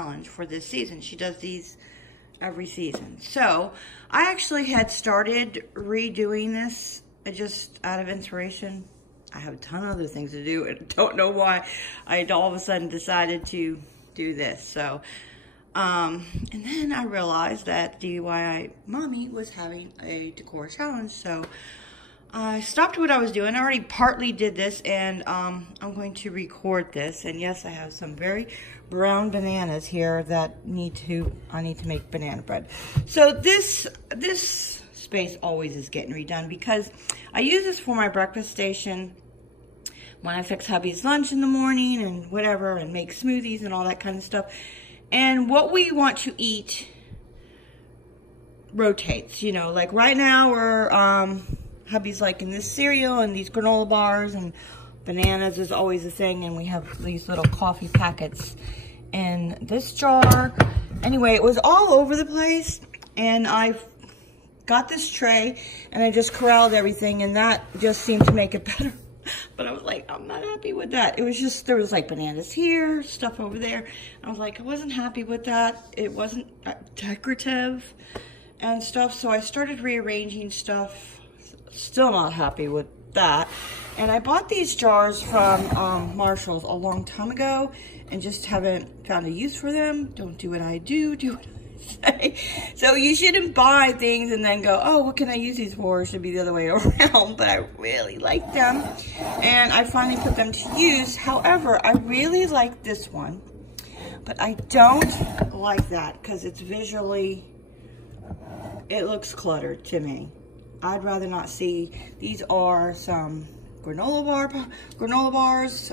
challenge for this season. She does these every season. So I actually had started redoing this just out of inspiration. I have a ton of other things to do and don't know why I all of a sudden decided to do this. So, and then I realized that DIY Mommy was having a decor challenge. So I stopped what I was doing. I already partly did this, and I'm going to record this. And yes, I have some very brown bananas here that I need to make banana bread. So this space always is getting redone because I use this for my breakfast station when I fix hubby's lunch in the morning and whatever, and make smoothies and all that kind of stuff. And what we want to eat rotates, you know, like right now we're, hubby's liking this cereal and these granola bars, and bananas is always a thing, and we have these little coffee packets in this jar. Anyway, it was all over the place, and I got this tray and I just corralled everything, and that just seemed to make it better. But I was like, I'm not happy with that. It was just, there was like bananas here, stuff over there. I was like, I wasn't happy with that. It wasn't decorative and stuff. So I started rearranging stuff. Still not happy with that. And I bought these jars from Marshall's a long time ago and just haven't found a use for them. Don't do what I do, do what I say. So you shouldn't buy things and then go, oh, what can I use these for? It should be the other way around. But I really like them, and I finally put them to use. However, I really like this one, but I don't like that because it's visually, it looks cluttered to me. I'd rather not see. These are some granola bars,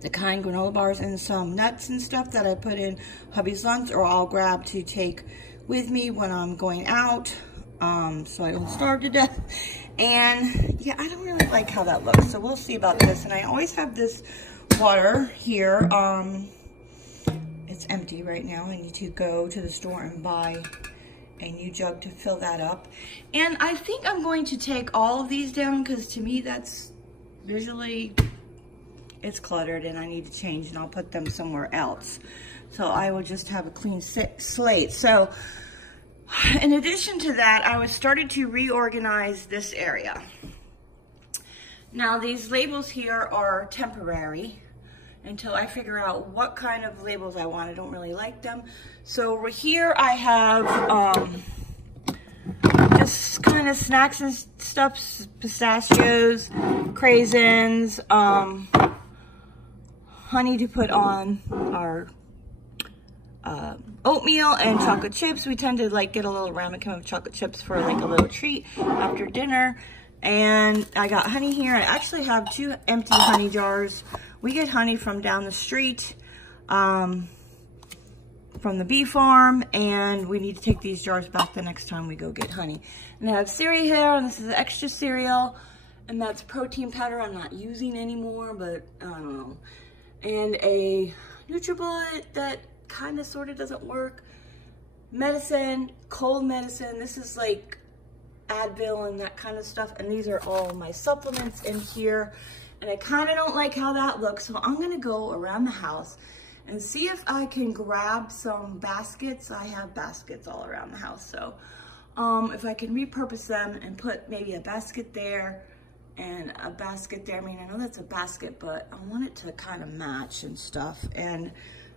the kind granola bars, and some nuts and stuff that I put in hubby's lunch, or I'll grab to take with me when I'm going out, so I don't starve to death. And yeah, I don't really like how that looks, so we'll see about this. And I always have this water here. It's empty right now. I need to go to the store and buy a new jug to fill that up. And I think I'm going to take all of these down because to me that's visually, it's cluttered and I need to change, and I'll put them somewhere else. So I will just have a clean slate. So in addition to that, I was starting to reorganize this area. Now these labels here are temporary until I figure out what kind of labels I want. I don't really like them. So over here I have just kind of snacks and stuff, pistachios, craisins, honey to put on our oatmeal, and chocolate chips. We tend to like get a little ramekin of chocolate chips for like a little treat after dinner. And I got honey here. I actually have 2 empty honey jars. We get honey from down the street, from the bee farm, and we need to take these jars back the next time we go get honey. And I have cereal here, and this is extra cereal, and that's protein powder I'm not using anymore, but I don't know. And a NutriBullet that kind of sort of doesn't work. Medicine, cold medicine. This is like Advil and that kind of stuff. And these are all my supplements in here. And I kind of don't like how that looks. So I'm going to go around the house and see if I can grab some baskets. I have baskets all around the house. So if I can repurpose them and put maybe a basket there and a basket there. I mean, I know that's a basket, but I want it to kind of match and stuff. And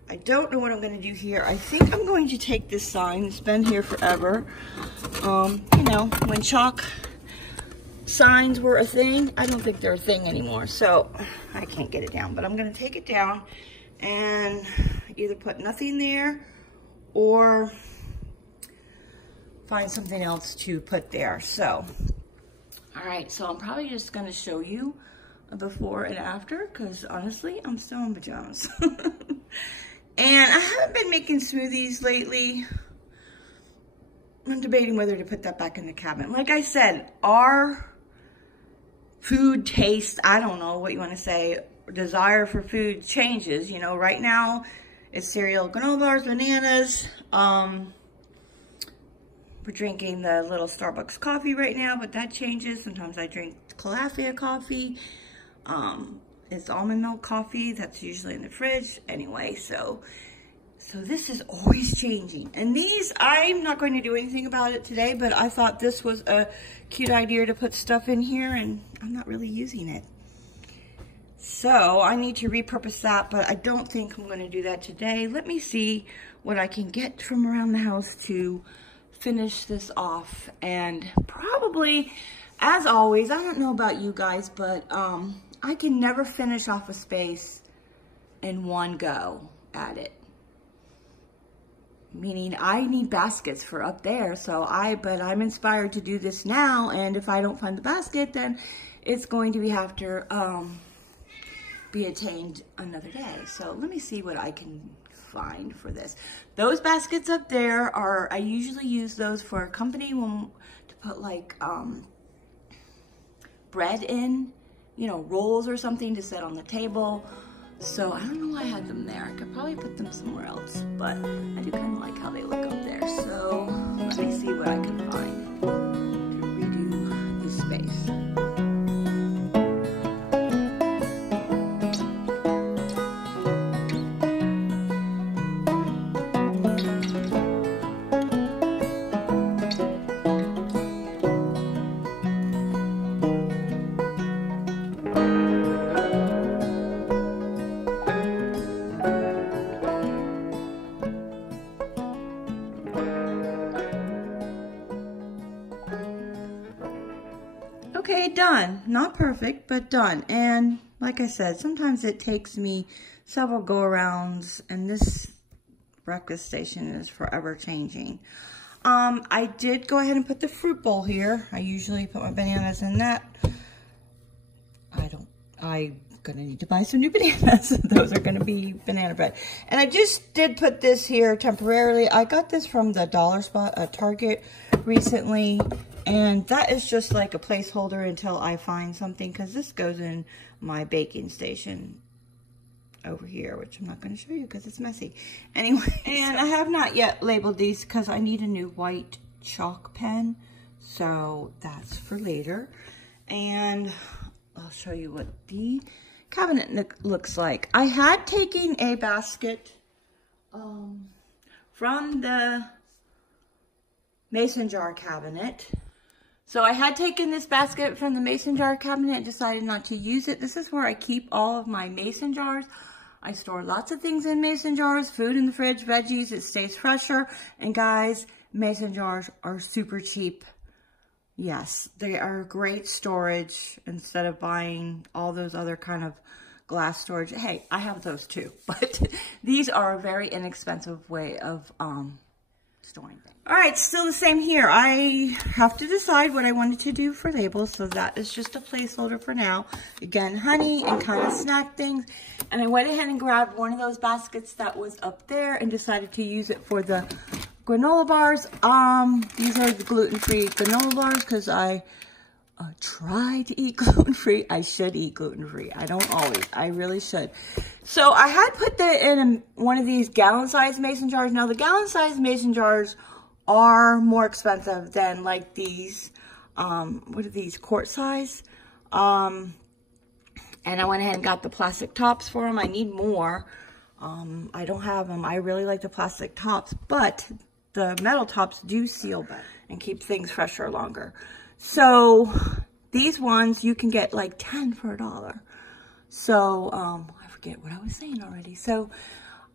I don't know what I'm going to do here. I think I'm going to take this sign. It's been here forever. You know, when chalk signs were a thing, I don't think they're a thing anymore. So I can't get it down, but I'm going to take it down and either put nothing there or find something else to put there. So, all right, so I'm probably just going to show you a before and after, because honestly, I'm still in pajamas. And I haven't been making smoothies lately. I'm debating whether to put that back in the cabinet. Like I said, our food taste, I don't know what you want to say, desire for food changes. You know, right now it's cereal, granola bars, bananas. We're drinking the little Starbucks coffee right now, but that changes. Sometimes I drink Calafia coffee. It's almond milk coffee. That's usually in the fridge. Anyway, so So this is always changing. And these, I'm not going to do anything about it today, but I thought this was a cute idea to put stuff in here, and I'm not really using it. So I need to repurpose that, but I don't think I'm going to do that today. Let me see what I can get from around the house to finish this off. And probably, as always, I don't know about you guys, but I can never finish off a space in one go at it. Meaning I need baskets for up there, but I'm inspired to do this now, and if I don't find the basket, then it's going to have to be attained another day. So let me see what I can find for this. Those baskets up there are, I usually use those for a company to put like bread in, you know, rolls or something to set on the table. So I don't know why I had them there. I could probably put them somewhere else, but I do kind of like how they look up there. So let me see what I can find to redo this space. Okay, done. Not perfect, but done. And like I said, sometimes it takes me several go-arounds, and this breakfast station is forever changing. I did go ahead and put the fruit bowl here. I usually put my bananas in that. I'm gonna need to buy some new bananas. Those are gonna be banana bread. And I just did put this here temporarily. I got this from the dollar spot at Target recently. And that is just like a placeholder until I find something, because this goes in my baking station over here, which I'm not going to show you because it's messy. Anyway, and I have not yet labeled these because I need a new white chalk pen. So that's for later. And I'll show you what the cabinet looks like. I had taken a basket from the mason jar cabinet. So I had taken this basket from the mason jar cabinet and decided not to use it. This is where I keep all of my mason jars. I store lots of things in mason jars, food in the fridge, veggies, it stays fresher. And guys, mason jars are super cheap. Yes, they are great storage instead of buying all those other kind of glass storage. Hey, I have those too, but these are a very inexpensive way of storing things. All right, still the same here. I have to decide what I wanted to do for labels, so that is just a placeholder for now. Again, honey and kind of snack things. And I went ahead and grabbed one of those baskets that was up there and decided to use it for the granola bars. These are the gluten-free granola bars because I try to eat gluten-free. I should eat gluten-free. I don't always. I really should. So I had put that in one of these gallon-sized mason jars. Now, the gallon-sized mason jars are more expensive than like these, what are these, quart size? And I went ahead and got the plastic tops for them. I need more. I don't have them. I really like the plastic tops, but the metal tops do seal better and keep things fresher longer. So these ones, you can get like 10 for $1. So, I forget what I was saying already. So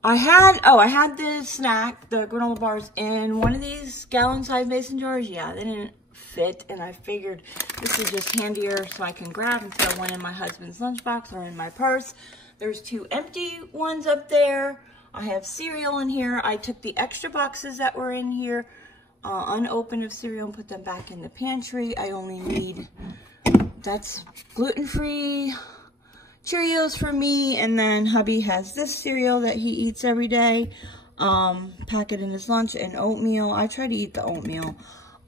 I had the snack, the granola bars in one of these gallon-sized mason jars. Yeah, they didn't fit, and I figured this is just handier so I can grab and throw one in my husband's lunchbox or in my purse. There's 2 empty ones up there. I have cereal in here. I took the extra boxes that were in here, unopened of cereal, and put them back in the pantry. I only need, that's gluten-free Cheerios for me, and then hubby has this cereal that he eats every day, pack it in his lunch, and oatmeal. I try to eat the oatmeal.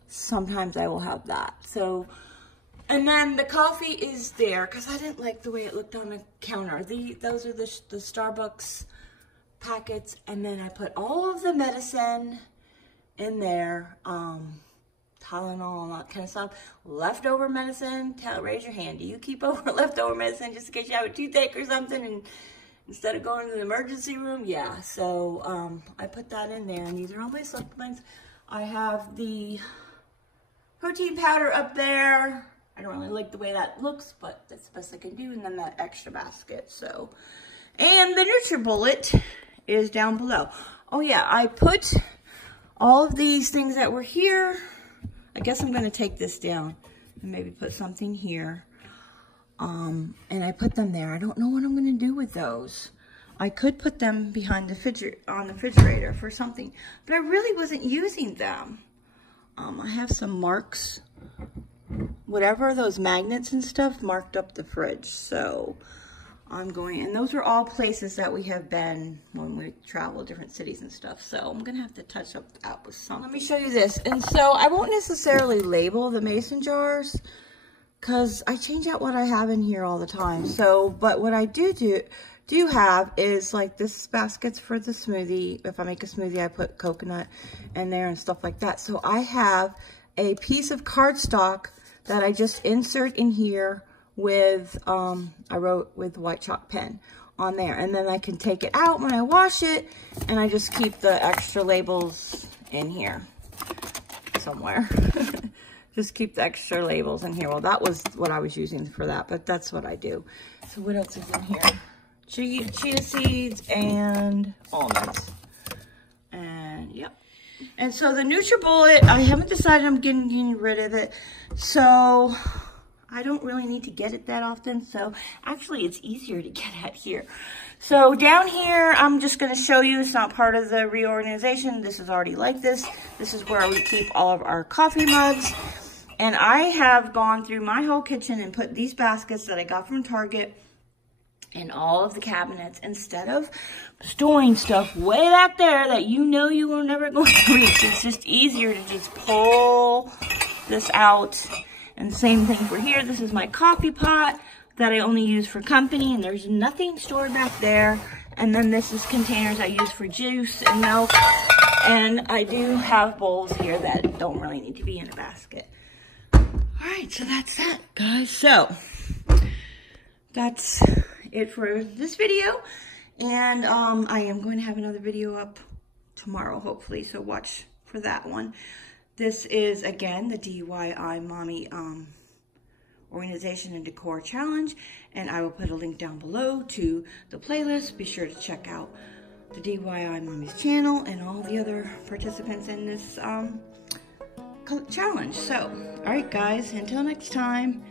Sometimes I will have that. So, and then the coffee is there because I didn't like the way it looked on the counter. Those are the Starbucks packets, and then I put all of the medicine in there, Tylenol and that kind of stuff. Leftover medicine, raise your hand. Do you keep over leftover medicine just in case you have a toothache or something? And instead of going to the emergency room. Yeah, so I put that in there, and these are all my supplements. I have the protein powder up there. I don't really like the way that looks, but that's the best I can do. And then that extra basket. So, and the NutriBullet is down below. Oh yeah, I put all of these things that were here. I guess I'm going to take this down and maybe put something here. And I put them there. I don't know what I'm going to do with those. I could put them behind the on the refrigerator for something, but I really wasn't using them. I have some marks, whatever, those magnets and stuff marked up the fridge. So I'm going, and those are all places that we have been when we travel different cities and stuff. So I'm going to have to touch up that with some. Let me show you this. And so I won't necessarily label the mason jars because I change out what I have in here all the time. So, but what I do have is like this baskets for the smoothie. If I make a smoothie, I put coconut in there and stuff like that. So I have a piece of cardstock that I just insert in here with, I wrote with white chalk pen on there. And then I can take it out when I wash it, and I just keep the extra labels in here somewhere. Just keep the extra labels in here. Well, that was what I was using for that, but that's what I do. So what else is in here? Chia seeds and almonds. And yep. And so the NutriBullet, I haven't decided I'm getting rid of it. So I don't really need to get it that often. So actually it's easier to get at here. So down here, I'm just going to show you, it's not part of the reorganization. This is already like this. This is where we keep all of our coffee mugs. And I have gone through my whole kitchen and put these baskets that I got from Target in all of the cabinets, instead of storing stuff way back there that you know you are never going to reach. It's just easier to just pull this out. And same thing for here. This is my coffee pot that I only use for company, and there's nothing stored back there. And then this is containers I use for juice and milk. And I do have bowls here that don't really need to be in a basket. All right, so that's that, guys. So that's it for this video. And I am going to have another video up tomorrow, hopefully. So watch for that one. This is, again, the DIY Mommy Organization and Decor Challenge. And I will put a link down below to the playlist. Be sure to check out the DIY Mommy's channel and all the other participants in this challenge. So, all right, guys, until next time,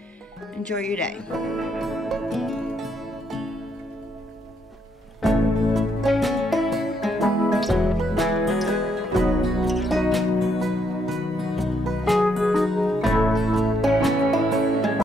enjoy your day.